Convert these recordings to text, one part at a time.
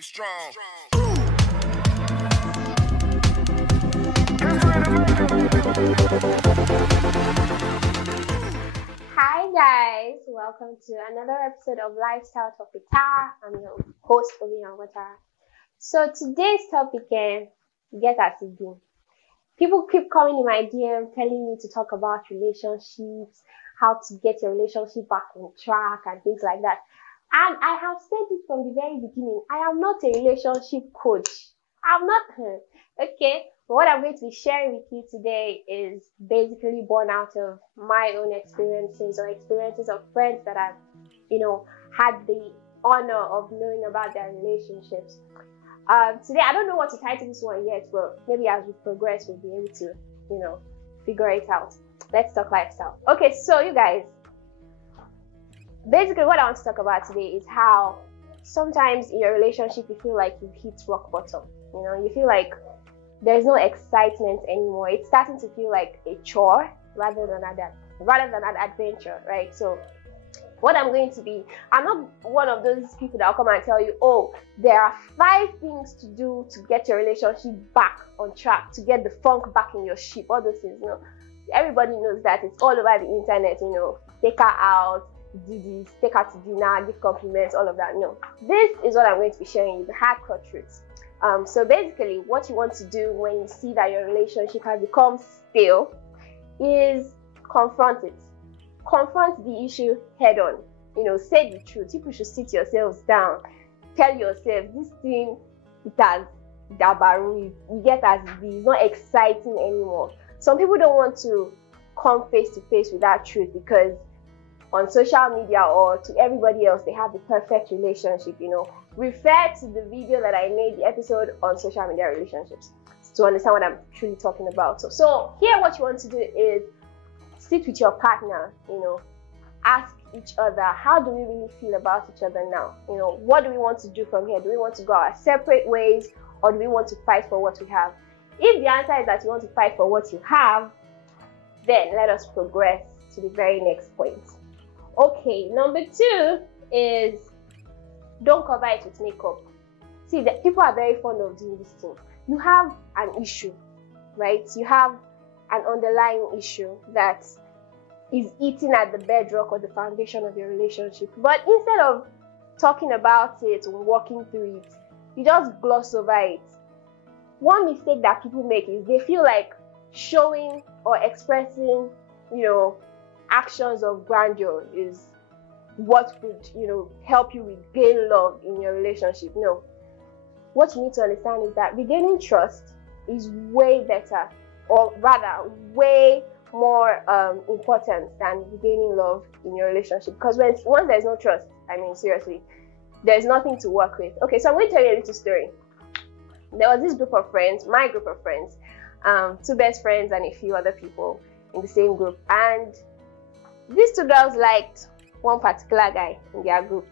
Be strong. Hi guys, welcome to another episode of Lifestyle Topic. I'm your host Obiyan Watara. So today's topic get as it be. People keep coming in my DM telling me to talk about relationships, how to get your relationship back on track and things like that. And I have said it from the very beginning. I am not a relationship coach. I'm not okay. What I'm going to be sharing with you today is basically born out of my own experiences or experiences of friends that I've, had the honor of knowing about their relationships. Today, I don't know what to title this one yet, but maybe as we progress, we'll be able to, figure it out. Let's talk lifestyle. Okay, so you guys, basically what I want to talk about today is how sometimes in your relationship you feel like you've hit rock bottom. You feel like there's no excitement anymore. It's starting to feel like a chore rather than an adventure, right? So what I'm not one of those people that will come and tell you, oh, there are 5 things to do to get your relationship back on track, to get the funk back in your ship, all those things, Everybody knows that. It's all over the internet, take her out, do this, take her to dinner, give compliments, all of that. No, this is what I'm going to be sharing you, the hardcore truths. So basically what you want to do when you see that your relationship has become stale is confront it. Confront the issue head on. Say the truth. People should sit yourselves down. Tell yourself this thing, it has dabaru. You get as it is. It's not exciting anymore. Some people don't want to come face to face with that truth because on social media or to everybody else, they have the perfect relationship, Refer to the video that I made, the episode on social media relationships, to understand what I'm truly talking about. So here what you want to do is sit with your partner, ask each other, how do we really feel about each other now? What do we want to do from here? Do we want to go our separate ways or do we want to fight for what we have? If the answer is that you want to fight for what you have, then let us progress to the very next point. Okay, number 2 is don't cover it with makeup. See, that people are very fond of doing this thing. You have an issue, right? You have an underlying issue that is eating at the bedrock or the foundation of your relationship. But instead of talking about it and walking through it, you just gloss over it. One mistake that people make is they feel like showing or expressing, actions of grandeur is what would, help you regain love in your relationship. No. What you need to understand is that regaining trust is way better, or rather, way more important than regaining love in your relationship. Because once there's no trust, seriously, there's nothing to work with. Okay, so I'm going to tell you a little story. There was this group of friends, my group of friends, 2 best friends and a few other people in the same group, and these 2 girls liked one particular guy in their group,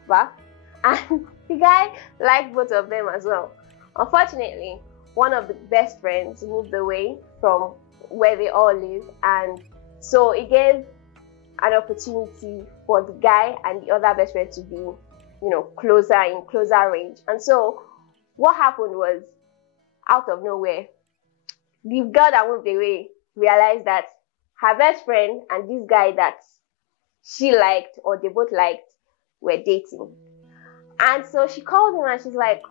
and the guy liked both of them as well. Unfortunately, one of the best friends moved away from where they all live, and so it gave an opportunity for the guy and the other best friend to be, closer range. And so what happened was, out of nowhere, the girl that moved away realized that her best friend and this guy that she liked, or they both liked, were dating. And so she called him and she's like,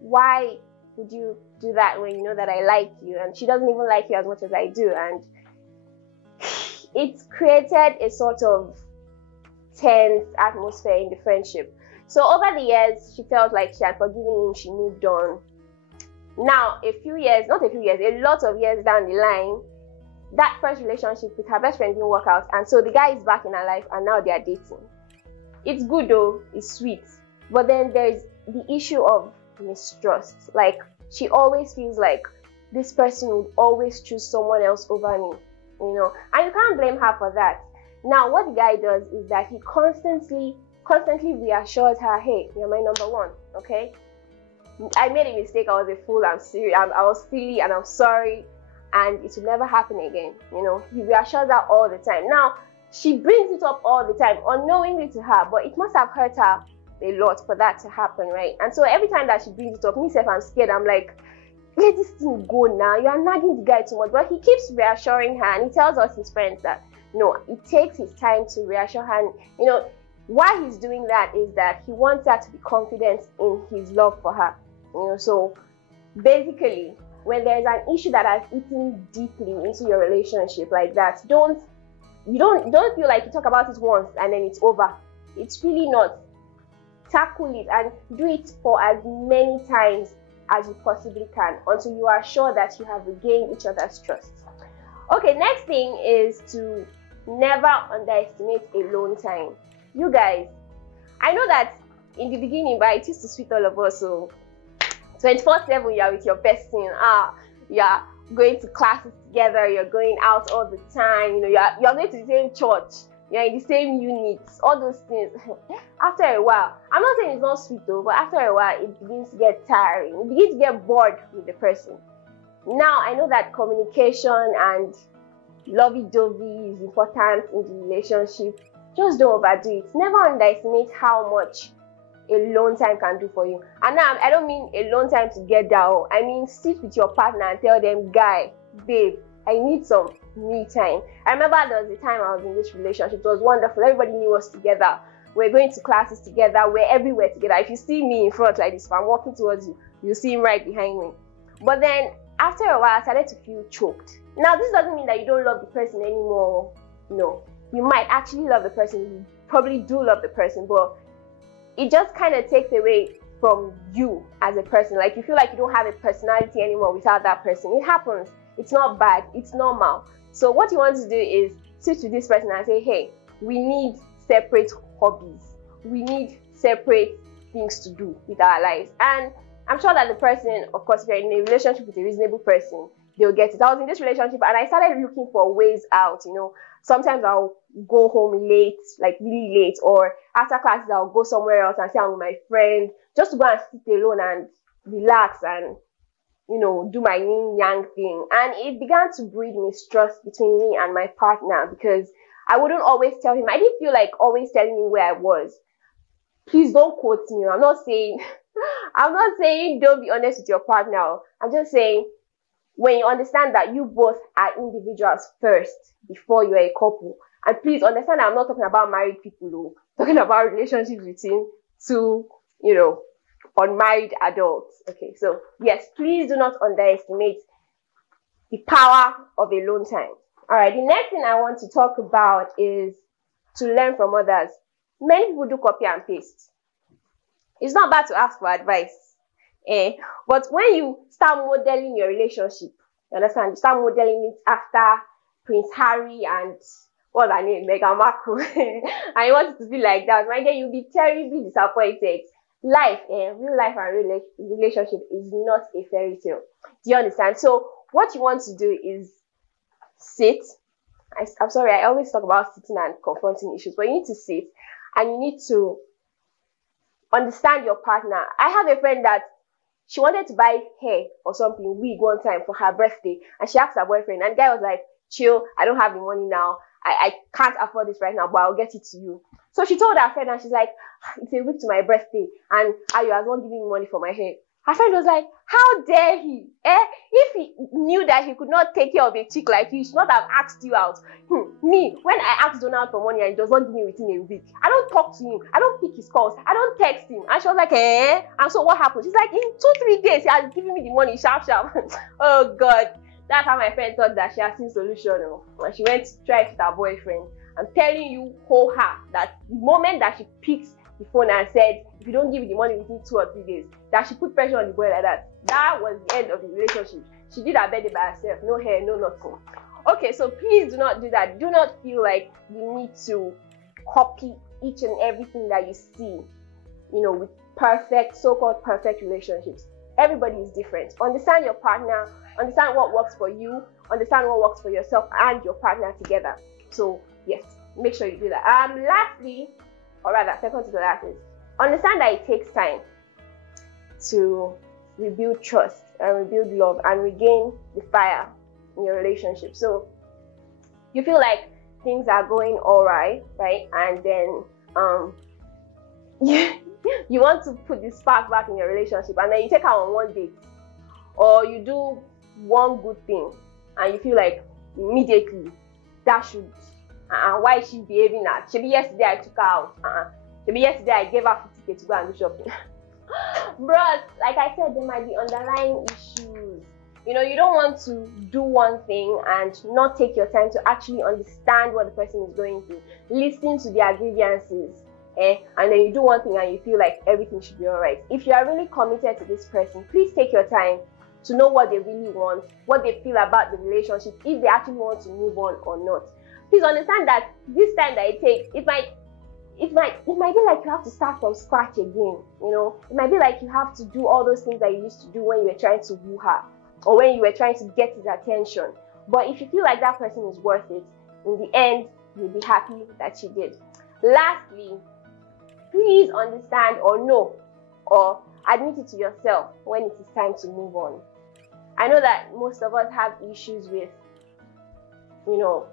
why would you do that when you know that I like you? And she doesn't even like you as much as I do. And it's created a sort of tense atmosphere in the friendship. So over the years, she felt like she had forgiven him, she moved on. Now, a lot of years down the line, that first relationship with her best friend didn't work out, and so the guy is back in her life and now they are dating. It's good though, it's sweet, but then there's the issue of mistrust. Like, she always feels like this person would always choose someone else over me, and you can't blame her for that. Now what the guy does is that he constantly reassures her, hey, you're my number one, okay? I made a mistake, I was a fool, I'm serious, I was silly, and I'm sorry, and it will never happen again. He reassures her all the time. Now, she brings it up all the time, unknowingly to her, but it must have hurt her a lot for that to happen, right? And so every time that she brings it up, myself, I'm scared. I'm like, let this thing go now. You are nagging the guy too much. But he keeps reassuring her, and he tells us, his friends, that no, it takes his time to reassure her. And, you know, why he's doing that is that he wants her to be confident in his love for her. You know, so basically, when there's an issue that has eaten deeply into your relationship like that, don't feel like you talk about it once and then it's over. It's really not. Tackle it and do it for as many times as you possibly can until you are sure that you have regained each other's trust. Okay, next thing is to never underestimate alone time. You guys, I know that in the beginning, but it used to sweet all of us. So 24/7 you are with your person. You are going to classes together, you're going out all the time, you know, you're going to the same church, you're in the same units, all those things. After a while, I'm not saying it's not sweet though, but after a while it begins to get tiring. You begin to get bored with the person. Now I know that communication and lovey-dovey is important in the relationship. Just don't overdo it. Never underestimate how much alone time can do for you. And now I don't mean alone time to get down. I mean sit with your partner and tell them, guy, babe, I need some me time. I remember there was a time I was in this relationship. It was wonderful. Everybody knew us together. We're going to classes together. We're everywhere together. If you see me in front like this, if I'm walking towards you, you'll see him right behind me. But then after a while, I started to feel choked. Now this doesn't mean that you don't love the person anymore. No, you might actually love the person. You probably do love the person, but it just kind of takes away from you as a person. Like you feel like you don't have a personality anymore without that person. It happens. It's not bad. It's normal. So what you want to do is sit with this person and say, hey, we need separate hobbies. We need separate things to do with our lives. And I'm sure that the person, of course, if you're in a relationship with a reasonable person, they'll get it. I was in this relationship and I started looking for ways out, you know. Sometimes I'll go home late, like really late, or after classes I'll go somewhere else and say I'm with my friend, just to go and sit alone and relax and, you know, do my yin yang thing. And it began to breed mistrust between me and my partner because I wouldn't always tell him. I didn't feel like always telling him where I was. Please don't quote me. I'm not saying don't be honest with your partner. I'm just saying when you understand that you both are individuals first before you're a couple. And please understand that I'm not talking about married people though. I'm talking about relationships between two, you know, unmarried adults. Okay, so yes, please do not underestimate the power of alone time. All right, the next thing I want to talk about is to learn from others. Many people do copy and paste. It's not bad to ask for advice, but when you start modeling your relationship, you understand, you start modeling it after Prince Harry and what's her name, Meghan Markle, and you want it to be like that, right? Then you'll be terribly disappointed. Life, real life and real relationship is not a fairy tale. Do you understand? So what you want to do is sit. I'm sorry, I always talk about sitting and confronting issues, but you need to sit and you need to understand your partner. I have a friend that she wanted to buy hair or something, wig one time for her birthday, and she asked her boyfriend, and the guy was like, chill, I don't have the money now. I can't afford this right now, but I'll get it to you. So she told her friend, and she's like, it's a week to my birthday, and you are not giving me money for my hair. Her friend was like, how dare he? If he knew that he could not take care of a chick like you, he should not have asked you out. Me, when I asked Donald for money and he does not give me within a week, I don't talk to him, I don't pick his calls, I don't text him. And she was like, And so what happened? She's like, in 2-3 days, he has given me the money, sharp. Oh God. That's how my friend thought that she has seen solution. And she went to try it with her boyfriend. I'm telling you, whole her, that the moment that she picks the phone and said, if you don't give me the money within 2 or 3 days, that she put pressure on the boy like that. That was the end of the relationship. She did her birthday by herself. No hair, no nothing. Okay, so please do not do that. Do not feel like you need to copy each and everything that you see, you know, with perfect, so-called perfect relationships. Everybody is different. Understand your partner, understand what works for you, understand what works for yourself and your partner together. So yes, make sure you do that. Lastly, or rather, second to the last is understand that it takes time to rebuild trust and rebuild love and regain the fire in your relationship. So you feel like things are going all right, right? And then you want to put the spark back in your relationship, and then you take her on one date, or you do one good thing, and you feel like immediately that should, why is she behaving that? Maybe yesterday I took her out, maybe yesterday I gave her 50k to go and do shopping. Bros, like I said, there might be underlying issues. You know, you don't want to do one thing and not take your time to actually understand what the person is going through, listen to their grievances, and then you do one thing and you feel like everything should be alright. If you are really committed to this person, please take your time to know what they really want, what they feel about the relationship, if they actually want to move on or not. Please understand that this time that it takes, it might be like you have to start from scratch again. You know, it might be like you have to do all those things that you used to do when you were trying to woo her, or when you were trying to get his attention. But if you feel like that person is worth it, in the end, you'll be happy that you did. Lastly, please understand or know or admit it to yourself when it is time to move on. I know that most of us have issues with, you know,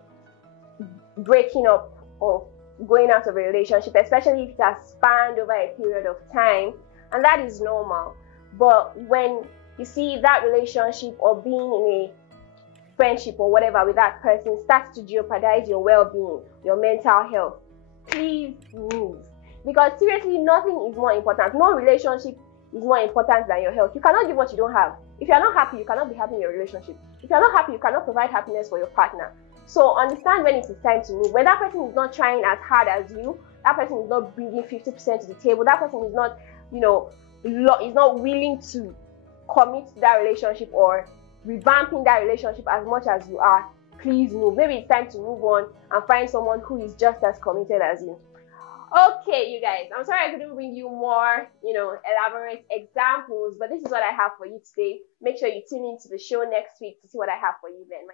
breaking up or going out of a relationship, especially if it has spanned over a period of time, and that is normal. But when you see that relationship or being in a friendship or whatever with that person starts to jeopardize your well-being, your mental health, please move. Because seriously, nothing is more important. No relationship is more important than your health. You cannot give what you don't have. If you are not happy, you cannot be happy in your relationship. If you are not happy, you cannot provide happiness for your partner. So understand when it is time to move. When that person is not trying as hard as you, that person is not bringing 50% to the table, that person is not, you know, is not willing to commit to that relationship or revamping that relationship as much as you are, please move. Maybe it's time to move on and find someone who is just as committed as you. Okay, you guys, I'm sorry I couldn't bring you more, you know, elaborate examples, but this is what I have for you today. Make sure you tune into the show next week to see what I have for you then.